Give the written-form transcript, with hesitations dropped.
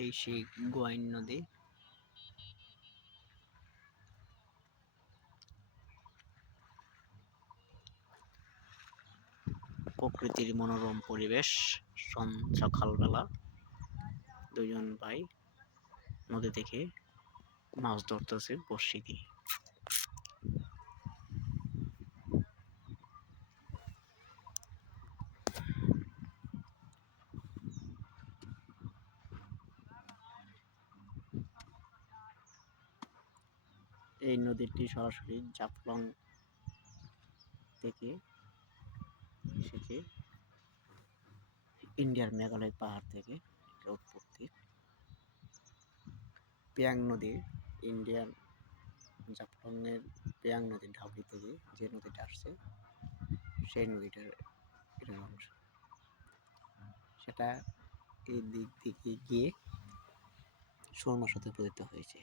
এই সেই গোয়াইন নদী। প্রকৃতির মনোরম পরিবেশ, সকালবেলা দুজন ভাই নদী থেকে মাছ ধরতেছে বড়শি দিয়ে। এই নদীটি সরাসরি জাফলং থেকে এসেছে, ইন্ডিয়ার মেঘালয় পাহাড় থেকে এর উৎপত্তি। পেয়াং নদী, ইন্ডিয়ার জাফলংয়ের পেয়াং নদীর ঢাউকি থেকে যে নদীটা আসছে সেই নদীটার এটার অংশ, সেটা এই দিক থেকে গিয়ে সুরমার সাথে পতিত হয়েছে।